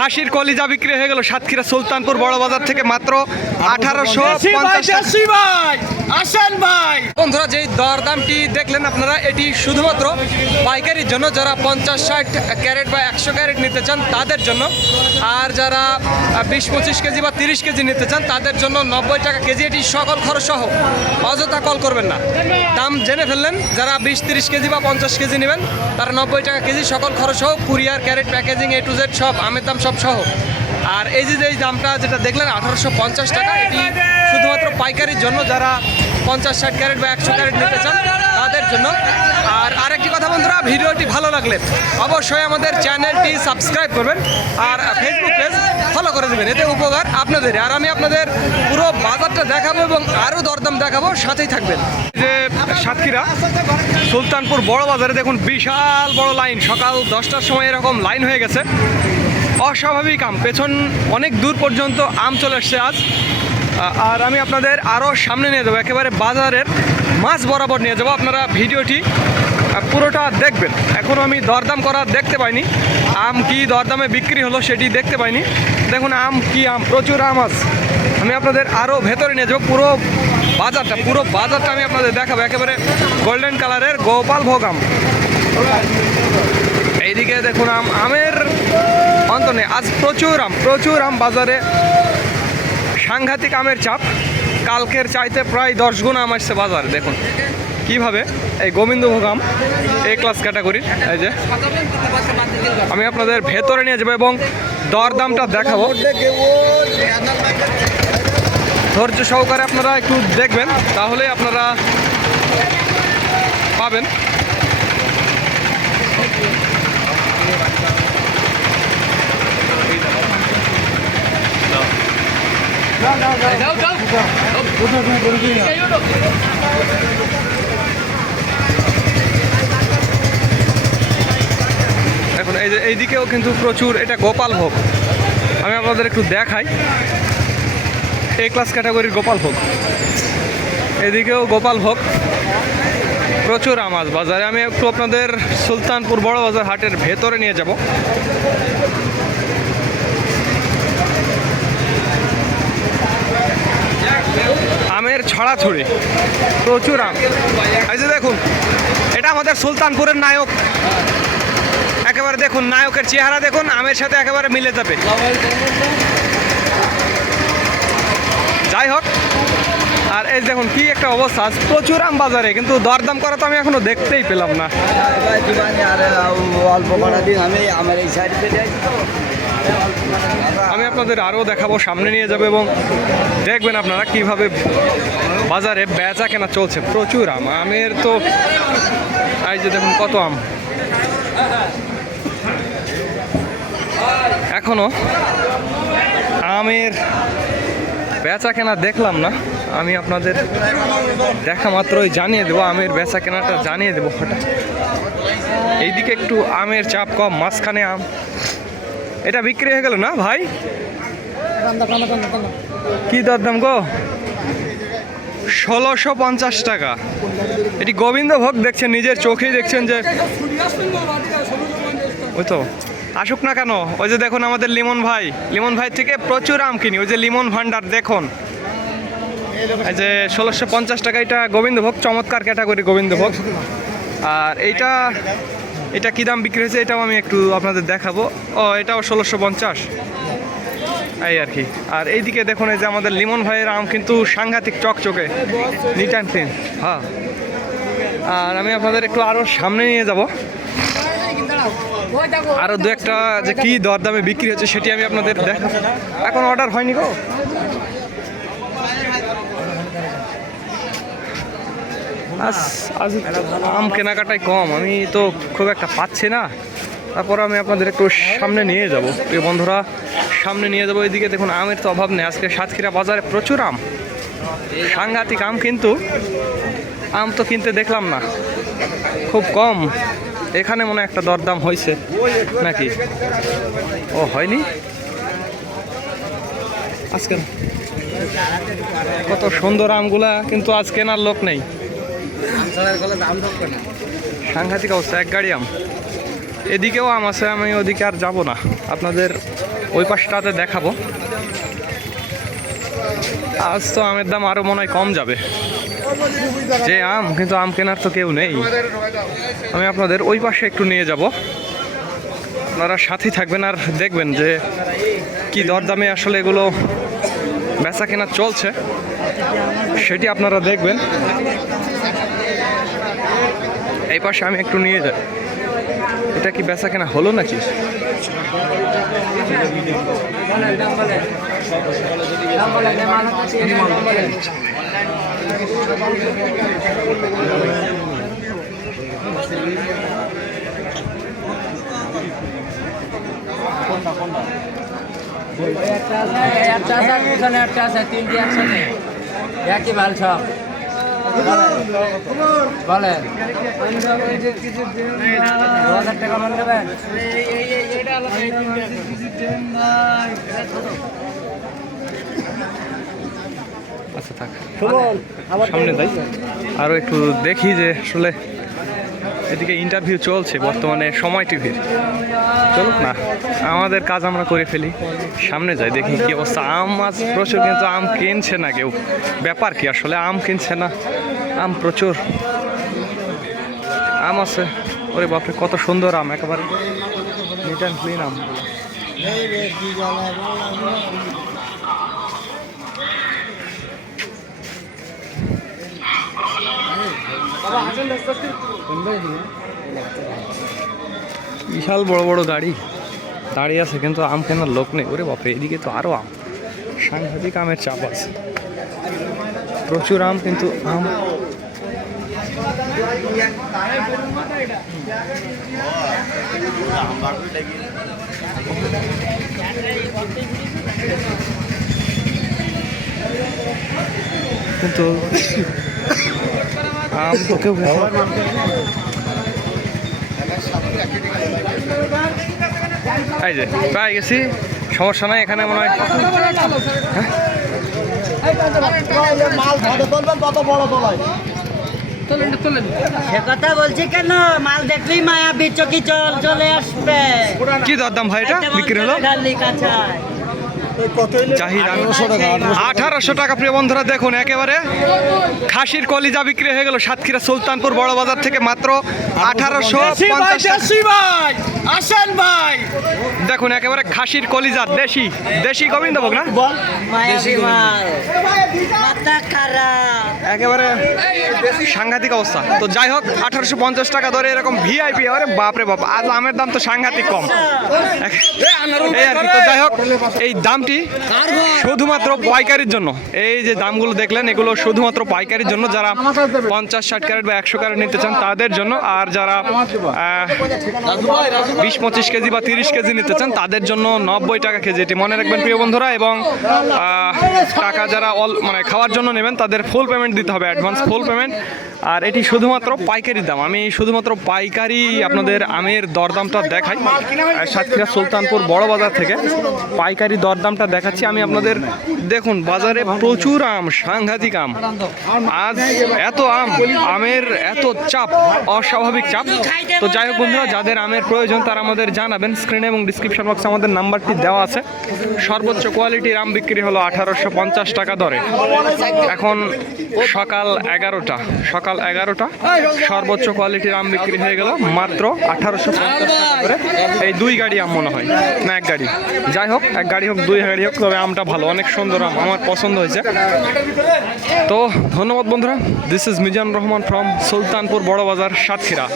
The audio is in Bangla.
খাসির কলিজা বিক্রি হয়ে গেল সাতক্ষীরা সুলতানপুর বড় বাজার থেকে মাত্র 1850 ভাই আসেন ভাই। বন্ধুরা যেই দরদামটি দেখলেন আপনারা, এটি শুধুমাত্র পাইকারির জন্য, যারা 50-60 ক্যারেট বা 100 ক্যারেট নিতে চান তাদের জন্য। আর যারা 20-25 কেজি বা 30 কেজি নিতে চান তাদের জন্য 90 টাকা কেজি, এটি সকল খরচ সহ। অযথা কল করবেন না, দাম জেনে ফেললেন। যারা 20-30 কেজি বা 50 কেজি নেবেন তারা 90 টাকা কেজি সকল খরচ সহ, কুরিয়ার, ক্যারেট, প্যাকেজিং A to Z সব, আমের দাম সব সহ। আর এই যে এই দামটা যেটা দেখলেন 1850 টাকা, এটি শুধুমাত্র পাইকারির জন্য, যারা 50-60 ক্যারেট বা 100 ক্যারেট নিতে চান তাদের জন্য। আর আরেকটি কথা বন্ধুরা, ভিডিওটি ভালো লাগলে অবশ্যই আমাদের চ্যানেলটি সাবস্ক্রাইব করবেন আর ফেসবুক পেজ ফলো করে দেবেন, এতে উপকার আপনাদের। আর আমি আপনাদের পুরো বাজারটা দেখাবো এবং আরও দরদাম দেখাবো, সাথেই থাকবেন। যে সাতক্ষীরা সুলতানপুর বড় বাজারে দেখুন বিশাল বড় লাইন, সকাল 10টার সময় এরকম লাইন হয়ে গেছে। অস্বাভাবিক আম, পেছন অনেক দূর পর্যন্ত আম চলে আসছে আজ। আর আমি আপনাদের আরও সামনে নিয়ে যাবো, একেবারে বাজারের মাঝ বরাবর নিয়ে যাবো। আপনারা ভিডিওটি পুরোটা দেখবেন। এখনও আমি দরদাম করা দেখতে পাইনি, আম কি দরদামে বিক্রি হলো সেটি দেখতে পাইনি। দেখুন আম কি আম, প্রচুর আম আজ। আমি আপনাদের আরও ভেতরে নিয়ে যাবো, পুরো বাজারটা আমি আপনাদের দেখাবো। একেবারে গোল্ডেন কালারের গোপালভোগ আম। এইদিকে দেখুন আমের অন্ত নেই আজ, প্রচুর আম বাজারে। সাংঘাতিক আমের চাপ, কালকের চাইতে প্রায় 10 গুণ আম আসছে বাজারে। দেখুন কিভাবে এই গোবিন্দভোগ আম A ক্লাস ক্যাটাগরির। এই যে আমি আপনাদের ভেতরে নিয়ে যাবো এবং দরদামটা দেখাবো। ধৈর্য সহকারে আপনারা একটু দেখবেন, তাহলে আপনারা পাবেন। এখন এইদিকেও কিন্তু প্রচুর, এটা গোপালভোগ। আমি আপনাদের একটু দেখাই, A ক্লাস ক্যাটাগরির গোপালভোগ। এদিকেও গোপালভোগ, প্রচুর আম আজ বাজারে। আমি একটু আপনাদের সুলতানপুর বড় বাজার হাটের ভেতরে নিয়ে যাব। আমের ছড়াছড়ি, প্রচুর আম। এই যে দেখুন, এটা আমাদের সুলতানপুরের নায়ক। একেবারে দেখুন নায়কের চেহারা, দেখুন আমের সাথে একেবারে মিলে যাবে। যাই হোক, আর এই দেখুন কি একটা অবস্থা, প্রচুর আম বাজারে, কিন্তু দরদাম করা তো আমি এখনো দেখতেই পেলাম না। আমি আপনাদের আরও দেখাবো, সামনে নিয়ে যাবো এবং দেখবেন আপনারা কিভাবে বাজারে বেচা কেনা চলছে। প্রচুর আম, আমের তো এই যে দেখুন কত আম। এখনো আমের বেচা কেনা দেখলাম না, আমি আপনাদের দেখা মাত্রই জানিয়ে দেবো, আমের বেচা কেনাটা জানিয়ে দেবো হঠাৎ। এইদিকে একটু আমের চাপ কম, মাঝখানে আম। এটা বিক্রি হয়ে গেল না ভাই? কি দরদাম গো? 1650 টাকা। এটি গোবিন্দভোগ, দেখছেন নিজের চোখেই দেখছেন যে, ওই তো আসুক না কেন। ওই যে দেখুন আমাদের লিমন ভাই থেকে প্রচুর আম কিনি, ওই যে লিমন ভান্ডার দেখুন। এই যে 1650 টাকা, এটা গোবিন্দভোগ, চমৎকার ক্যাটাগরি গোবিন্দভোগ। আর এটা কী দাম বিক্রি হয়েছে এটাও আমি একটু আপনাদের দেখাবো। এটাও 1650, এই আর কি। আর এইদিকে দেখুন, এই যে আমাদের লিমন ভাইয়ের আম কিন্তু সাংঘাতিক চকচকে, নিট অ্যান্ড ক্লিন। হ্যাঁ, আর আমি আপনাদের একটু আরও সামনে নিয়ে যাব, আরও দু একটা যে কী দরদামে বিক্রি হচ্ছে সেটি আমি আপনাদের দেখাবো। এখন অর্ডার হয়নি গো। আজ আম কেনাকাটাই কম, আমি তো খুব একটা পাচ্ছি না। তারপর আমি আপনাদের একটু সামনে নিয়ে যাব, প্রিয় বন্ধুরা, সামনে নিয়ে যাবো। এদিকে দেখুন আমের তো অভাব নেই, আজকে সাতক্ষীরা বাজারে প্রচুর আম, সাংঘাতিক আম। কিন্তু আম তো কিনতে দেখলাম না, খুব কম। এখানে মনে একটা দরদাম হয়েছে নাকি? ও হয়নি আজকে। কত সুন্দর আমগুলা, কিন্তু আজ কেনার লোক নেই। সাংঘাতিক অবস্থা, এক গাড়ি আম। এদিকেও আম আছে, আমি ওদিকে আর যাব না, আপনাদের ওই পাশটাতে দেখাবো। আজ তো আমের দাম আরও মনে হয় কম যাবে, যে আম, কিন্তু আম কেনার তো কেউ নেই। আমি আপনাদের ওই পাশে একটু নিয়ে যাব, আপনারা সাথেই থাকবেন আর দেখবেন যে কি দরদামে আসলে এগুলো বেচা কেনা চলছে, সেটি আপনারা দেখবেন। এই পাশে আমি একটু নিয়ে যাই, এটা কি বেচা কেনা হলো নাকি? একই মাল সব বলেন 2000 টাকা মান দেবেন। আচ্ছা থাক, সামনে যাই, আরও একটু দেখি যে আসলে এদিকে ইন্টারভিউ চলছে বর্তমানে সময় টিভির। চলুক না, আমাদের কাজ আমরা করে ফেলি, সামনে যাই, দেখি কি অবস্থা। আম আজ প্রচুর, কিন্তু আম কিনছে না কেউ। ব্যাপার কি আসলে, আম কিনছে না, আম প্রচুর আম আছে। ওরে বাপরে, কত সুন্দর আম, একেবারে নিট অ্যান্ড ক্লিন আম। বিশাল বড় বড় গাড়ি দাঁড়িয়ে আছে, কিন্তু আম কেনার লোক নেই। ওরে বাপরে, এদিকে তো আরো আম, সাংঘাতিক আমের চাপ আছে, প্রচুর আম, কিন্তু আম কিন্তু আম তো কেউ এই যে প্রায় গেছি, সমস্যা নাই, এখানে মনে হয় সে কথা বলছি কেন, মাল দেখলেই মায়া বিচকি চলে আসবে। কি দরদাম ভাই এটা বিক্রি হলো? চাহিদা 1800 টাকা। প্রিয় বন্ধুরা দেখুন, একেবারে খাসির কলিজা বিক্রি হয়ে গেল সাতক্ষীরা সুলতানপুর বড় বাজার থেকে মাত্র 1850। ভাই আসেন ভাই, দেখুন একেবারে খাসির কলিজা, দেশি দেশি গোবিন্দভোগ না, একেবারে সাংঘাতিক অবস্থা। তো যাই হোক, 1850 টাকা ধরে এরকম ভিআইপি। আরে বাপরে বাপ, আজ আমের দাম তো সাংঘাতিক কম, এই আর কি। তো যাই হোক, এই দামটি শুধুমাত্র পাইকারির জন্য। এই যে দামগুলো দেখলেন, এগুলো শুধুমাত্র পাইকারির জন্য, যারা 50-60 ক্যারেট বা 100 ক্যারেট নিতে চান তাদের জন্য, আর যারা 20-25 কেজি বা 30 কেজি নিতে চান তাদের জন্য 90 টাকা কেজি। এটি মনে রাখবেন প্রিয় বন্ধুরা। এবং টাকা যারা মানে খাওয়ার জন্য নেবেন তাদের ফুল পেমেন্ট দিতে হবে, অ্যাডভান্স ফুল পেমেন্ট। আর এটি শুধুমাত্র পাইকারি দাম। আমি শুধুমাত্র পাইকারি আপনাদের আমের দরদামটা দেখাই, সাতক্ষীরা সুলতানপুর বড় বাজার থেকে পাইকারি দরদামটা দেখাচ্ছি আমি আপনাদের। দেখুন বাজারে প্রচুর আম, সাংঘাতিক আম। আজ এত আম, আমের এত চাপ, অস্বাভাবিক চাপ। তো যাই হোক বন্ধুরা, যাদের আমের প্রয়োজন তারা আমাদের জানাবেন, স্ক্রিনে এবং ডিসক্রিপশন বক্সে আমাদের নাম্বারটি দেওয়া আছে। সর্বোচ্চ কোয়ালিটির আম বিক্রি হলো 1850 টাকা দরে। এখন সকাল 11টা, সর্বোচ্চ কোয়ালিটির আম বিক্রি হয়ে গেল মাত্র 1850 টাকা করে। এই 2 গাড়ি আম মনে হয়, না 1 গাড়ি, যাই হোক 1 গাড়ি হোক 2 গাড়ি হোক, তবে আমটা ভালো, অনেক সুন্দর আম, আমার পছন্দ হয়েছে। তো ধন্যবাদ বন্ধুরা, this is Mizanur Rahman from Sultanpur বড় বাজার, সাতক্ষীরা।